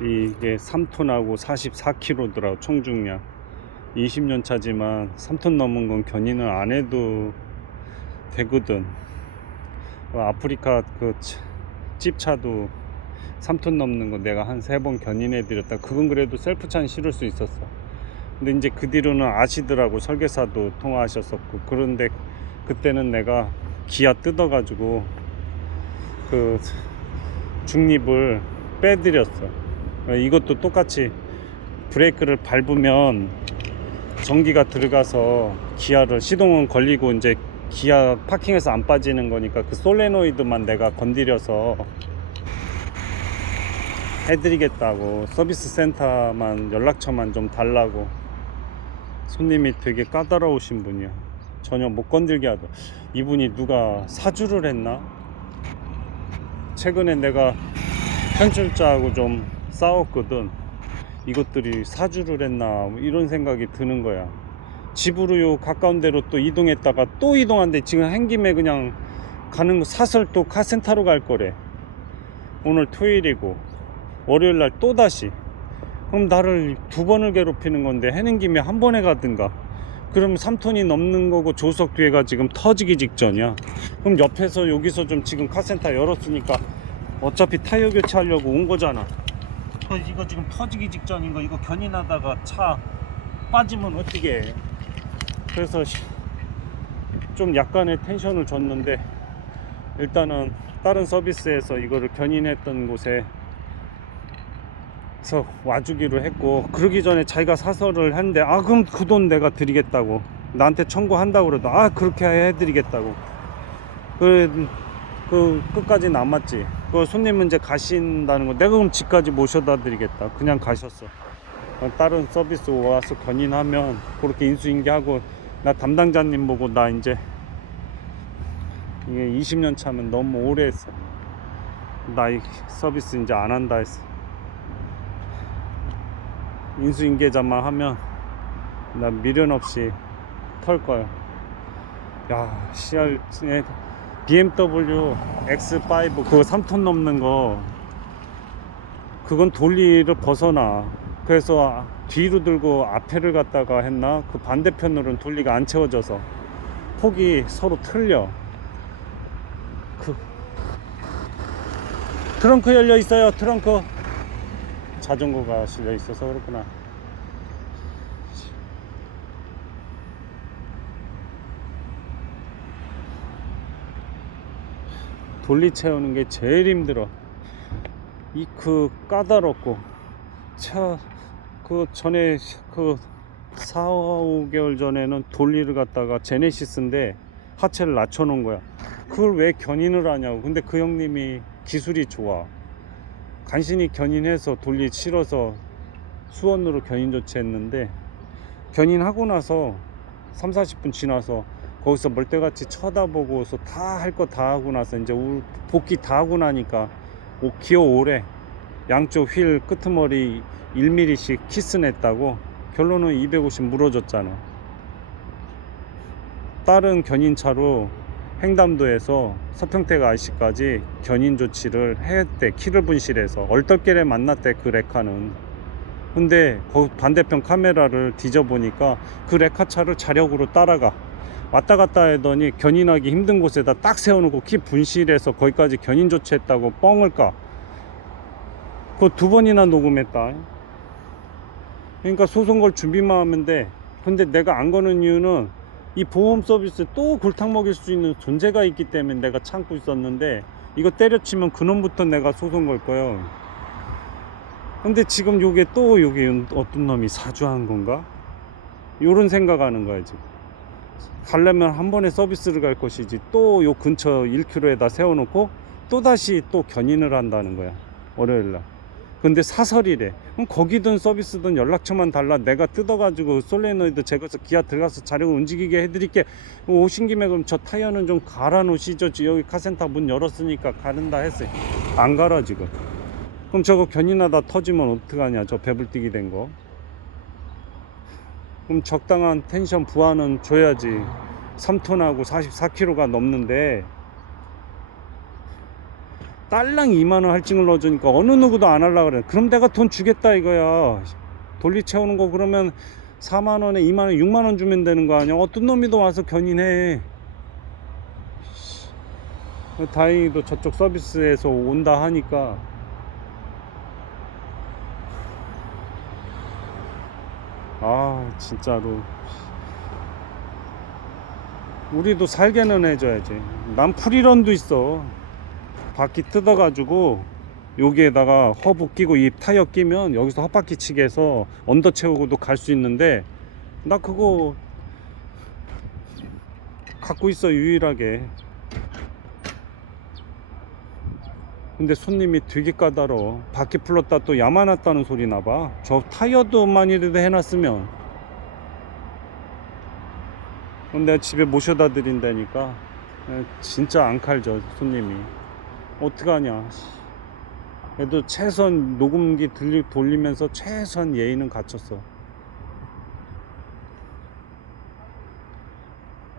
이게 3톤하고 44kg더라. 총중량 20년 차지만 3톤 넘은 건 견인을 안 해도 되거든. 아프리카 그 찝차도 3톤 넘는 거 내가 한 3번 견인해 드렸다. 그건 그래도 셀프차는 실을 수 있었어. 근데 이제 그 뒤로는 아시더라고. 설계사도 통화하셨었고. 그런데 그때는 내가 기아 뜯어 가지고 그 중립을 빼드렸어. 이것도 똑같이 브레이크를 밟으면 전기가 들어가서 기아를 시동은 걸리고 이제 기아 파킹에서 안 빠지는 거니까 그 솔레노이드만 내가 건드려서 해드리겠다고, 서비스 센터만 연락처만 좀 달라고. 손님이 되게 까다로우신 분이야. 전혀 못 건들게 하더. 이분이 누가 사주를 했나? 최근에 내가 현출자하고 좀 싸웠거든. 이것들이 사주를 했나 이런 생각이 드는 거야. 집으로 요 가까운 데로 또 이동했다가 또 이동한대. 지금 한 김에 그냥 가는 거 사설 또 카센터로 갈 거래. 오늘 토요일이고 월요일날 또 다시. 그럼 나를 2번을 괴롭히는 건데 해는 김에 한 번에 가든가. 그럼 3톤이 넘는 거고 조석 뒤에가 지금 터지기 직전이야. 그럼 옆에서 여기서 좀 지금 카센터 열었으니까 어차피 타이어 교체하려고 온 거잖아. 이거 지금 터지기 직전인 거, 이거 견인하다가 차 빠지면 어떻게 해. 그래서 좀 약간의 텐션을 줬는데, 일단은 다른 서비스에서 이거를 견인했던 곳에 서 와주기로 했고, 그러기 전에 자기가 사설을 했는데, 그럼 그 돈 내가 드리겠다고, 나한테 청구한다고 그래도 그렇게 해드리겠다고. 그 끝까지 남았지. 그 손님은 이제 가신다는 거, 내가 그럼 집까지 모셔다 드리겠다. 그냥 가셨어. 다른 서비스 와서 견인하면 그렇게 인수인계하고, 나 담당자님 보고 나 이제 이게 20년 차면 너무 오래 했어. 나 이 서비스 이제 안 한다 했어. 인수인계자만 하면 나 미련 없이 털 거야. 야, CR BMW X5 그거 3톤 넘는 거, 그건 돌리를 벗어나. 그래서 뒤로 들고 앞에를 갖다가 했나? 그 반대편으로는 돌리가 안 채워져서 폭이 서로 틀려. 그 트렁크 열려 있어요. 트렁크. 자전거가 실려 있어서 그렇구나. 돌리 채우는 게 제일 힘들어. 까다롭고. 그 전에 4, 5개월 전에는 돌리를 갖다가 제네시스인데 하체를 낮춰 놓은 거야. 그걸 왜 견인을 하냐고. 근데 그 형님이 기술이 좋아. 간신히 견인해서 돌리 실어서 수원으로 견인 조치했는데, 견인하고 나서 3, 40분 지나서 거기서 멀대같이 쳐다보고서 다 할 거 다 하고 나서 이제 복귀 다 하고 나니까 기어 오래 양쪽 휠 끄트머리 1mm씩 키스 냈다고. 결론은 250 물어줬잖아. 다른 견인차로 횡담도에서 서평택 IC까지 견인 조치를 했대. 키를 분실해서 얼떨결에 만났대, 그 레카는. 근데 거기 반대편 카메라를 뒤져보니까 그 레카차를 자력으로 따라가 왔다 갔다 하더니 견인하기 힘든 곳에다 딱 세워놓고 키 분실해서 거기까지 견인 조치했다고 뻥을 까. 그거 2번이나 녹음했다. 그러니까 소송 걸 준비만 하면 돼. 근데 내가 안 거는 이유는 이 보험 서비스 또 골탕 먹일 수 있는 존재가 있기 때문에 내가 참고 있었는데, 이거 때려치면 그놈부터 내가 소송 걸 거예요. 근데 지금 요게 어떤 놈이 사주한 건가? 요런 생각하는 거야. 지금 가려면 한 번에 서비스를 갈 것이지, 또 요 근처 1km에다 세워놓고 또다시 또 견인을 한다는 거야, 월요일날. 근데 사설이래. 그럼 거기든 서비스든 연락처만 달라. 내가 뜯어가지고 솔레노이드 제거해서 기아 들어가서 자력을 움직이게 해드릴게. 오신 김에 그럼 저 타이어는 좀 갈아 놓으시죠. 여기 카센터 문 열었으니까 가른다 했어요. 안 갈아 지금. 그럼 저거 견인하다 터지면 어떡하냐, 저 배불뛰기 된 거. 그럼 적당한 텐션 부하는 줘야지. 3톤하고 44kg가 넘는데 딸랑 2만원 할증을 넣어주니까 어느 누구도 안 하려고 그래. 그럼 내가 돈 주겠다 이거야. 돌리 채우는 거 그러면 4만원에 2만원 6만원 주면 되는 거 아니야. 어떤 놈이 더 와서 견인해. 다행히도 저쪽 서비스에서 온다 하니까. 아 진짜로 우리도 살게는 해줘야지. 난 프리런도 있어. 바퀴 뜯어가지고 여기에다가 허브 끼고 이 타이어 끼면 여기서 헛바퀴 치게 해서 언더 채우고도 갈 수 있는데 나 그거 갖고 있어 유일하게. 근데 손님이 되게 까다로워. 바퀴 풀렀다 또 야만났다는 소리 나봐. 저 타이어도만이라도 해놨으면 내가 집에 모셔다 드린다니까. 진짜 안 칼져 손님이. 어떡하냐. 그래도 최선 녹음기 돌리면서 최선 예의는 갖췄어.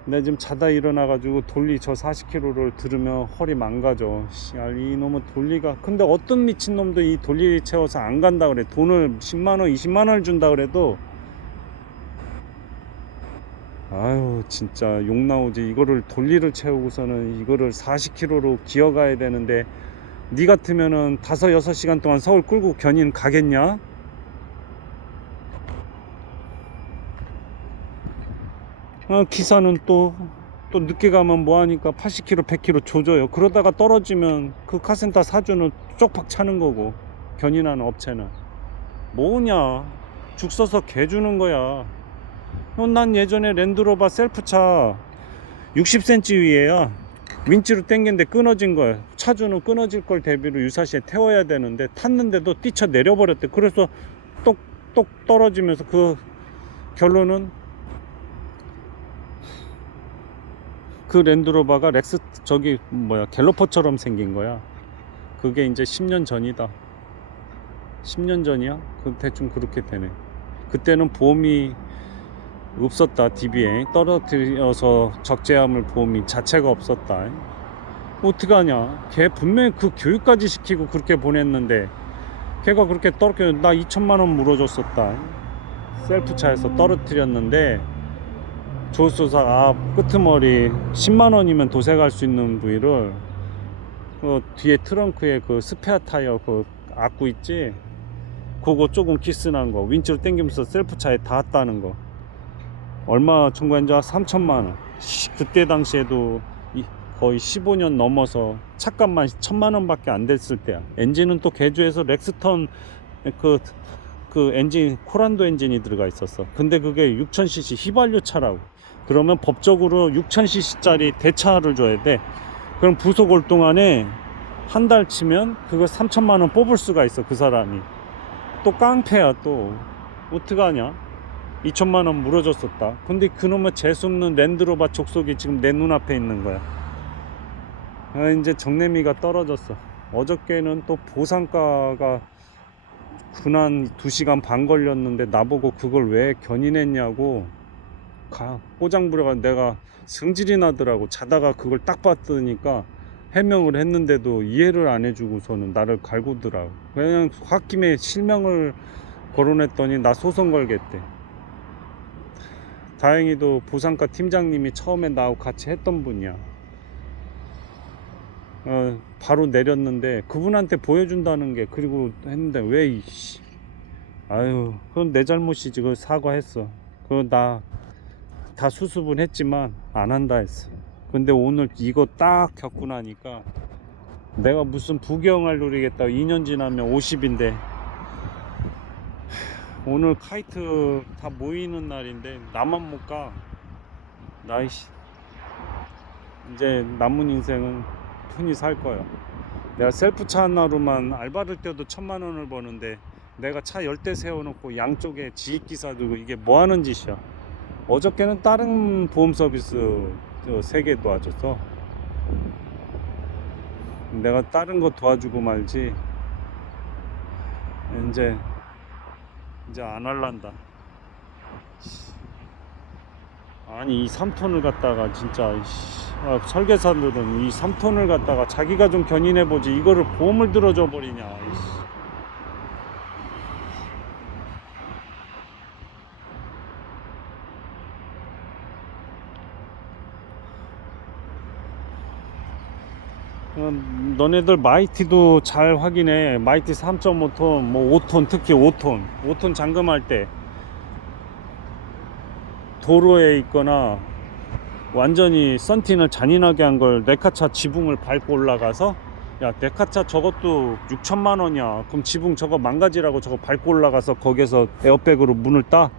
내가 지금 자다 일어나가지고 돌리 저 40km를 들으면 허리 망가져. 이놈의 돌리가. 근데 어떤 미친놈도 이 돌리 채워서 안 간다 그래. 돈을 10만원 20만원을 준다 그래도. 아유 진짜 욕 나오지. 이거를 돌리를 채우고서는 이거를 40km로 기어가야 되는데 니 같으면은 5-6시간 동안 서울 끌고 견인 가겠냐? 기사는 또 늦게 가면 뭐하니까 80km 100km 조져요. 그러다가 떨어지면 그 카센터 사주는 쪽박 차는 거고. 견인하는 업체는 뭐냐 죽 써서 개 주는 거야. 난 예전에 랜드로버 셀프차 60cm 위에야 윈치로 당겼는데 끊어진 거야. 차주는 끊어질 걸 대비로 유사시에 태워야 되는데 탔는데도 뛰쳐 내려버렸대. 그래서 똑똑 떨어지면서 그 결론은 그 랜드로버가 갤로퍼처럼 생긴 거야. 그게 이제 10년 전이다. 10년 전이야? 그 대충 그렇게 되네. 그때는 보험이 없었다. DB에 떨어뜨려서 적재함을 보험이 자체가 없었다. 어떡하냐. 걔 분명히 그 교육까지 시키고 그렇게 보냈는데 걔가 그렇게 떨어뜨려. 나 2천만원 물어줬었다. 셀프차에서 떨어뜨렸는데 조수사 끄트머리 10만원이면 도색할 수 있는 부위를 그 뒤에 트렁크에 그 스페어 타이어 그 악구 있지, 그거 조금 키스난 거 윈치로 당기면서 셀프차에 닿았다는 거 얼마 청구한지 3천만원. 그때 당시에도 거의 15년 넘어서 차값만 1,000만원 밖에 안 됐을 때야. 엔진은 또 개조해서 렉스턴 그 엔진 코란도 엔진이 들어가 있었어. 근데 그게 6000cc 휘발유 차라고. 그러면 법적으로 6000cc 짜리 대차를 줘야 돼. 그럼 부속 올 동안에 한 달 치면 그거 3천만원 뽑을 수가 있어. 그 사람이 또 깡패야. 또 어떡하냐. 2천만원 물어줬었다. 근데 그놈의 재수없는 랜드로버 족속이 지금 내 눈앞에 있는 거야. 이제 정내미가 떨어졌어. 어저께는 또 보상가가 군한 2시간 반 걸렸는데 나보고 그걸 왜 견인했냐고 꼬장 부려가. 내가 성질이 나더라고. 자다가 그걸 딱 봤더니까 해명을 했는데도 이해를 안 해주고서는 나를 갈구더라고. 그냥 홧김에 실명을 거론했더니 나 소송 걸겠대. 다행히도 보상가 팀장님이 처음에 나하고 같이 했던 분이야. 바로 내렸는데 그분한테 보여준다는 게, 그리고 했는데 왜 이씨. 아유 그건 내 잘못이지. 그거 사과했어. 그거 나 다 수습은 했지만 안 한다 했어. 근데 오늘 이거 딱 겪고 나니까 내가 무슨 부경을 누리겠다. 2년 지나면 50인데 오늘 카이트 다 모이는 날인데 나만 못 가. 나이씨 이제 남은 인생은 편히 살 거야. 내가 셀프차 하나로만 알바를 뛰어도 1,000만원을 버는데 내가 차 10대 세워놓고 양쪽에 지휘기사 두고 이게 뭐하는 짓이야. 어저께는 다른 보험 서비스 3개 도와줬어. 내가 다른 거 도와주고 말지 이제 안 할란다. 아니 이 3톤을 갖다가 진짜 설계사들은 이 3톤을 갖다가 자기가 좀 견인해보지 이거를 보험을 들어줘 버리냐. 이씨. 너네들 마이티도 잘 확인해. 마이티 3.5톤, 뭐 5톤, 특히 5톤 잠금할 때 도로에 있거나 완전히 썬팅을 잔인하게 한 걸 내 카 차 지붕을 밟고 올라가서, 야, 내 카 차 저것도 6천만 원이야. 그럼 지붕 저거 망가지라고 저거 밟고 올라가서 거기서 에어백으로 문을 따?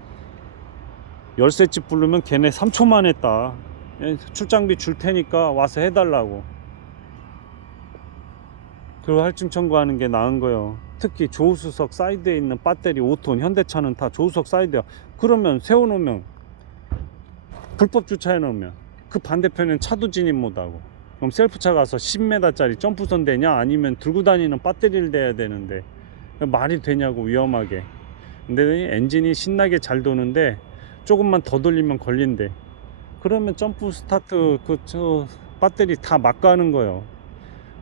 열쇠집 부르면 걔네 3초만 했다. 출장비 줄 테니까 와서 해달라고. 그리고 할증 청구하는 게 나은 거예요. 특히 조수석 사이드에 있는 배터리 5톤, 현대차는 다 조수석 사이드야. 그러면 세워놓으면, 불법 주차해 놓으면 그 반대편엔 차도 진입 못하고, 그럼 셀프차 가서 10m짜리 점프선 되냐? 아니면 들고 다니는 배터리를 대야 되는데 말이 되냐고, 위험하게. 근데 엔진이 신나게 잘 도는데 조금만 더 돌리면 걸린대. 그러면 점프 스타트 저 배터리 다 막 가는 거예요.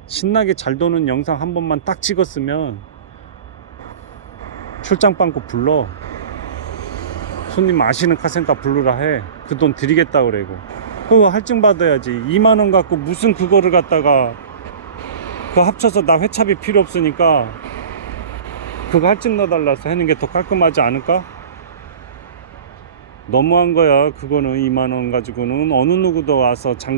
신나게 잘 도는 영상 한 번만 딱 찍었으면 출장 빵꾸 불러. 손님 아시는 카센터 부르라 해. 그 돈 드리겠다 그래고. 그거 할증 받아야지. 2만원 갖고 무슨 그거를 갖다가, 그거 합쳐서 나 회차비 필요 없으니까 그거 할증 넣어달라서 하는 게 더 깔끔하지 않을까? 너무한 거야. 그거는 2만원 가지고는 어느 누구도 와서 장갑